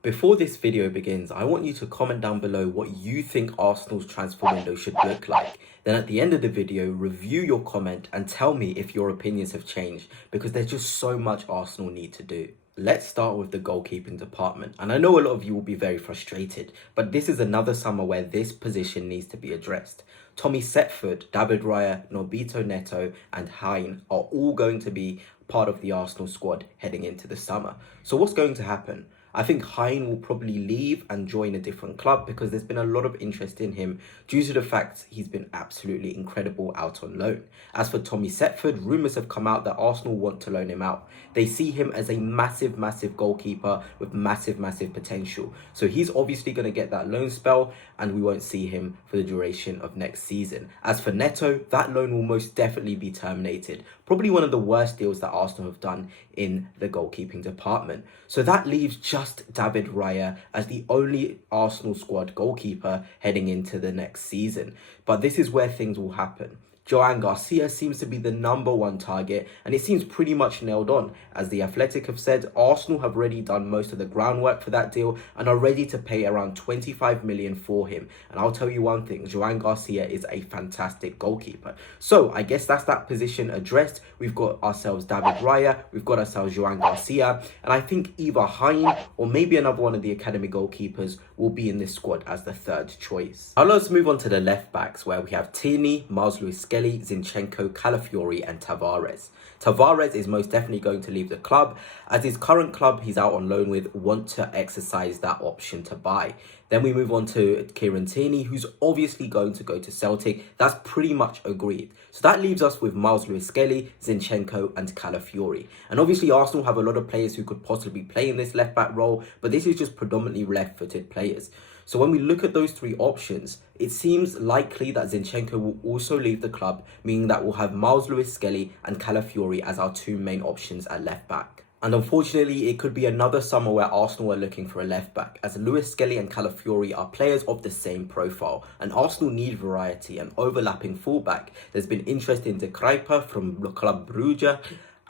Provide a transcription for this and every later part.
Before this video begins, I want you to comment down below what you think Arsenal's transfer window should look like. Then at the end of the video, review your comment and tell me if your opinions have changed, because there's just so much Arsenal need to do. Let's start with the goalkeeping department. And I know a lot of you will be very frustrated, but this is another summer where this position needs to be addressed. Tommy Setford, David Raya, Nobito Neto and Hein are all going to be part of the Arsenal squad heading into the summer. So what's going to happen? I think Hein will probably leave and join a different club because there's been a lot of interest in him due to the fact he's been absolutely incredible out on loan. As for Tommy Setford, rumours have come out that Arsenal want to loan him out. They see him as a massive goalkeeper with massive potential. So he's obviously going to get that loan spell and we won't see him for the duration of next season. As for Neto, that loan will most definitely be terminated. Probably one of the worst deals that Arsenal have done in the goalkeeping department. So that leaves just David Raya as the only Arsenal squad goalkeeper heading into the next season. But this is where things will happen. Joan Garcia seems to be the #1 target, and it seems pretty much nailed on. As The Athletic have said, Arsenal have already done most of the groundwork for that deal and are ready to pay around 25 million for him. And I'll tell you one thing, Joan Garcia is a fantastic goalkeeper. So I guess that's that position addressed. We've got ourselves David Raya, we've got ourselves Joan Garcia, and I think either Hein or maybe another one of the academy goalkeepers will be in this squad as the third choice. Now let's move on to the left backs, where we have Tierney, Miles Lewis-Skelly, Zinchenko, Calafiori and Tavares. Tavares is most definitely going to leave the club, as his current club he's out on loan with want to exercise that option to buy. Then we move on to Kieran Tierney, who's obviously going to go to Celtic. That's pretty much agreed. So that leaves us with Miles Lewis-Skelly, Zinchenko and Calafiori. And obviously Arsenal have a lot of players who could possibly play in this left back role, but this is just predominantly left-footed players. So when we look at those three options, it seems likely that Zinchenko will also leave the club, meaning that we'll have Miles Lewis-Skelly and Calafiori as our two main options at left back. And unfortunately, it could be another summer where Arsenal are looking for a left back, as Lewis-Skelly and Calafiori are players of the same profile, and Arsenal need variety and overlapping fullback. There's been interest in De Kruijper from Club Brugge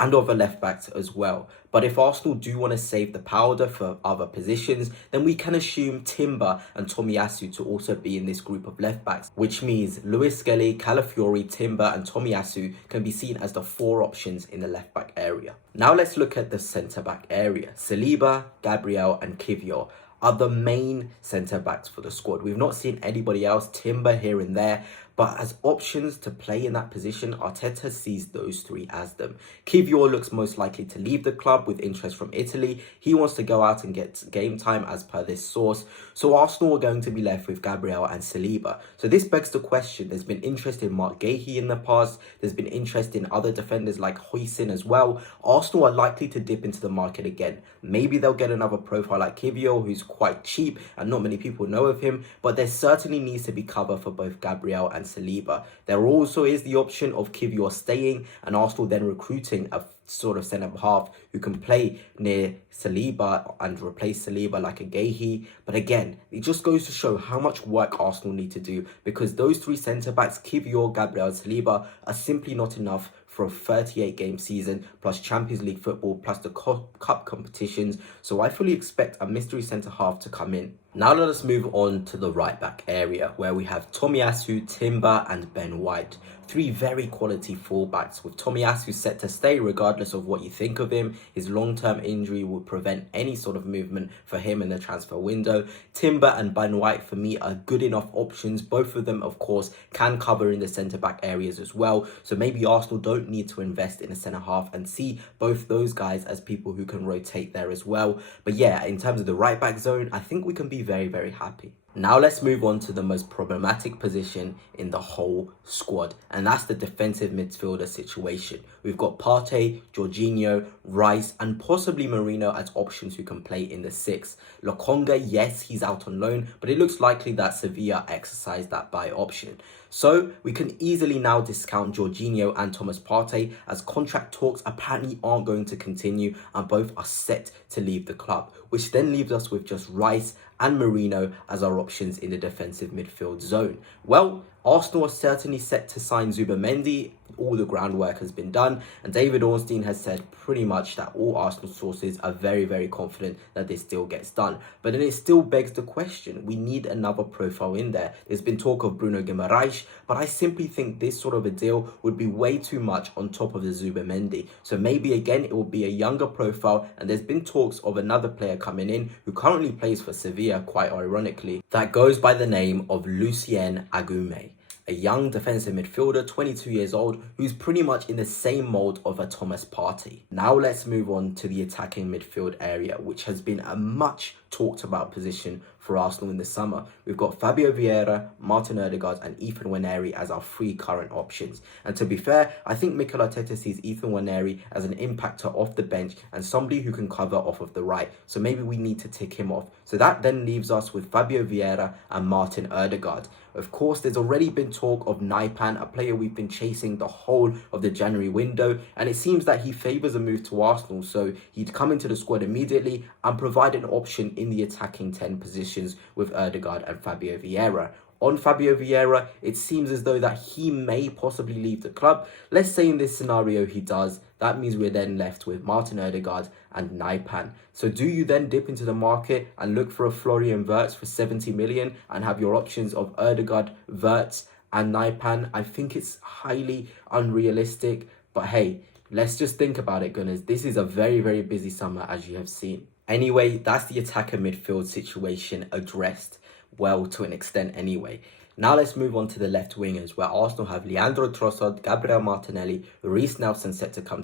and other left backs as well. But if Arsenal do want to save the powder for other positions, then we can assume Timber and Tomiyasu to also be in this group of left backs, which means Lewis-Skelly, Calafiori, Timber and Tomiyasu can be seen as the four options in the left back area. Now let's look at the centre back area. Saliba, Gabriel and Kivior are the main centre backs for the squad. We've not seen anybody else, Timber here and there, but as options to play in that position, Arteta sees those three as them. Kivior looks most likely to leave the club with interest from Italy. He wants to go out and get game time as per this source. So Arsenal are going to be left with Gabriel and Saliba. So this begs the question, there's been interest in Mark Gahey in the past. There's been interest in other defenders like Huijsen as well. Arsenal are likely to dip into the market again. Maybe they'll get another profile like Kivior, who's quite cheap and not many people know of him. But there certainly needs to be cover for both Gabriel and Saliba. There also is the option of Kivior staying and Arsenal then recruiting a sort of centre half who can play near Saliba and replace Saliba like a Gahey. But again, it just goes to show how much work Arsenal need to do, because those three centre backs, Kivior, Gabriel and Saliba, are simply not enough for a 38-game season, plus Champions League football, plus the cup competitions. So I fully expect a mystery centre-half to come in. Now let us move on to the right-back area, where we have Tomiyasu, Timber and Ben White. Three very quality fullbacks, with Tomiyasu set to stay regardless of what you think of him. His long-term injury would prevent any sort of movement for him in the transfer window. Timber and Ben White, for me, are good enough options. Both of them, of course, can cover in the centre-back areas as well. So maybe Arsenal don't need to invest in a centre-half and see both those guys as people who can rotate there as well. But yeah, in terms of the right-back zone, I think we can be very happy. Now let's move on to the most problematic position in the whole squad, and that's the defensive midfielder situation. We've got Partey, Jorginho, Rice and possibly Merino as options who can play in the six. Lokonga, yes, he's out on loan, but it looks likely that Sevilla exercise that buy option. So we can easily now discount Jorginho and Thomas Partey, as contract talks apparently aren't going to continue and both are set to leave the club, which then leaves us with just Rice and Merino as our options in the defensive midfield zone. Well, Arsenal are certainly set to sign Zubimendi all the groundwork has been done, and David Ornstein has said pretty much that all Arsenal sources are very, very confident that this deal gets done. But then it still begs the question, we need another profile in there. There's been talk of Bruno Guimaraes, but I simply think this sort of a deal would be way too much on top of the Zubimendi. So maybe again it will be a younger profile, and there's been talks of another player coming in who currently plays for Sevilla, quite ironically, that goes by the name of Lucien Agume, a young defensive midfielder, 22 years old, who's pretty much in the same mold of a Thomas Partey. Now let's move on to the attacking midfield area, which has been a much talked about position for Arsenal in the summer. We've got Fabio Vieira, Martin Odegaard and Ethan Nwaneri as our three current options. And to be fair, I think Mikel Arteta sees Ethan Nwaneri as an impactor off the bench and somebody who can cover off of the right. So maybe we need to tick him off. So that then leaves us with Fabio Vieira and Martin Odegaard. Of course, there's already been talk of Naipan, a player we've been chasing the whole of the January window, and it seems that he favours a move to Arsenal, so he'd come into the squad immediately and provide an option in the attacking 10 positions with Odegaard and Fabio Vieira. On Fabio Vieira, it seems as though that he may possibly leave the club. Let's say in this scenario he does. That means we're then left with Martin Odegaard and Naipan. So do you then dip into the market and look for a Florian Wirtz for 70 million and have your options of Odegaard, Wirtz and Naipan? I think it's highly unrealistic, but hey, let's just think about it, Gunners. This is a very, very busy summer, as you have seen. Anyway, that's the attacker midfield situation addressed well to an extent anyway. Now let's move on to the left wingers, where Arsenal have Leandro Trossard, Gabriel Martinelli, Reece Nelson set to come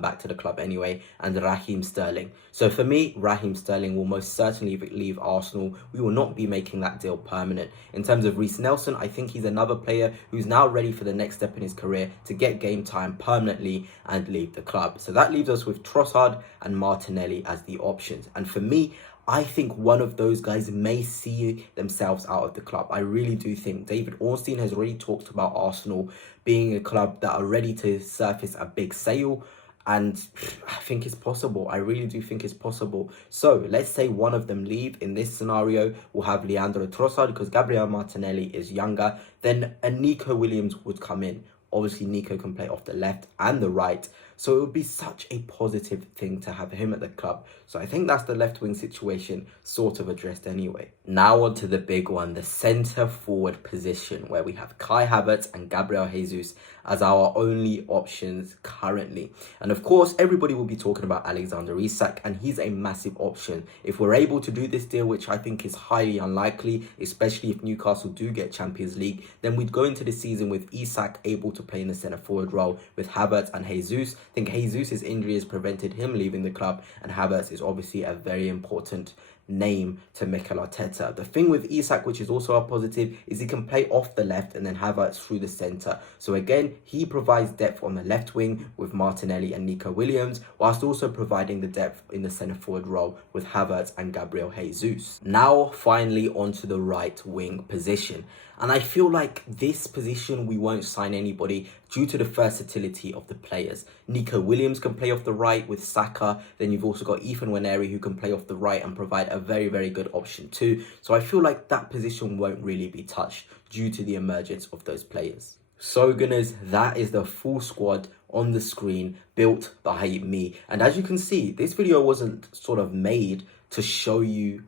back to the club anyway, and Raheem Sterling. So for me, Raheem Sterling will most certainly leave Arsenal. We will not be making that deal permanent. In terms of Reece Nelson, I think he's another player who's now ready for the next step in his career to get game time permanently and leave the club. So that leaves us with Trossard and Martinelli as the options. And for me, I think one of those guys may see themselves out of the club. I really do think. David Ornstein has already talked about Arsenal being a club that are ready to surface a big sale. And I think it's possible. I really do think it's possible. So let's say one of them leave. In this scenario, we'll have Leandro Trossard because Gabriel Martinelli is younger. Then a Nico Williams would come in. Obviously, Nico can play off the left and the right. So it would be such a positive thing to have him at the club. So I think that's the left wing situation sort of addressed anyway. Now on to the big one, the centre forward position, where we have Kai Havertz and Gabriel Jesus as our only options currently. And of course, everybody will be talking about Alexander Isak, and he's a massive option. If we're able to do this deal, which I think is highly unlikely, especially if Newcastle do get Champions League, then we'd go into the season with Isak able to play in the centre forward role with Havertz and Jesus. I think Jesus' injury has prevented him leaving the club, and Havertz is obviously a very important name to Mikel Arteta. The thing with Isak, which is also a positive, is he can play off the left and then Havertz through the centre. So again, he provides depth on the left wing with Martinelli and Nico Williams, whilst also providing the depth in the centre forward role with Havertz and Gabriel Jesus. Now, finally, onto the right wing position. And I feel like this position, we won't sign anybody due to the versatility of the players. Nico Williams can play off the right with Saka. Then you've also got Ethan Nwaneri who can play off the right and provide a very, very good option too. So I feel like that position won't really be touched due to the emergence of those players. So Gunners, that is the full squad on the screen built by me. And as you can see, this video wasn't sort of made to show you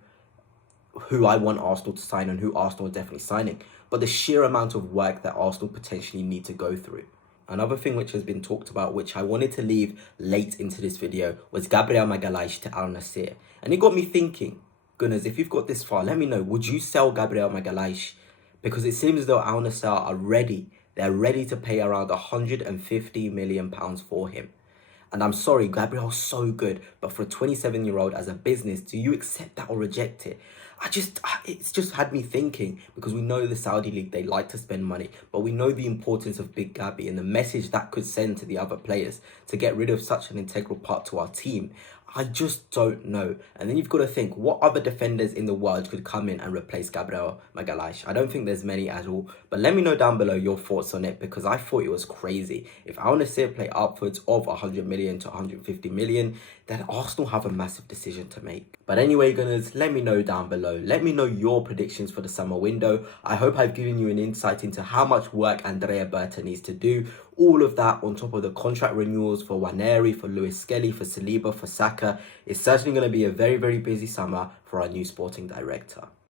who I want Arsenal to sign and who Arsenal are definitely signing, but the sheer amount of work that Arsenal potentially need to go through. Another thing which has been talked about, which I wanted to leave late into this video, was Gabriel Magalhães to Al Nassr. And it got me thinking, Gunners, if you've got this far, let me know, would you sell Gabriel Magalhães? Because it seems as though Al Nassr are ready. They're ready to pay around £150 million for him. And I'm sorry, Gabriel's so good, but for a 27-year-old as a business, do you accept that or reject it? It's just had me thinking, because we know the Saudi League, they like to spend money, but we know the importance of Big Gabby and the message that could send to the other players to get rid of such an integral part to our team. I just don't know. And then you've got to think, what other defenders in the world could come in and replace Gabriel Magalhães? I don't think there's many at all. But let me know down below your thoughts on it, because I thought it was crazy. If Al Nassr play upwards of 100 million to 150 million, then Arsenal have a massive decision to make. But anyway, Gunners, let me know down below. Let me know your predictions for the summer window. I hope I've given you an insight into how much work Andrea Berta needs to do. all of that on top of the contract renewals for Waneri, for Lewis Skelly, for Saliba, for Saka, it's certainly going to be a very, very busy summer for our new sporting director.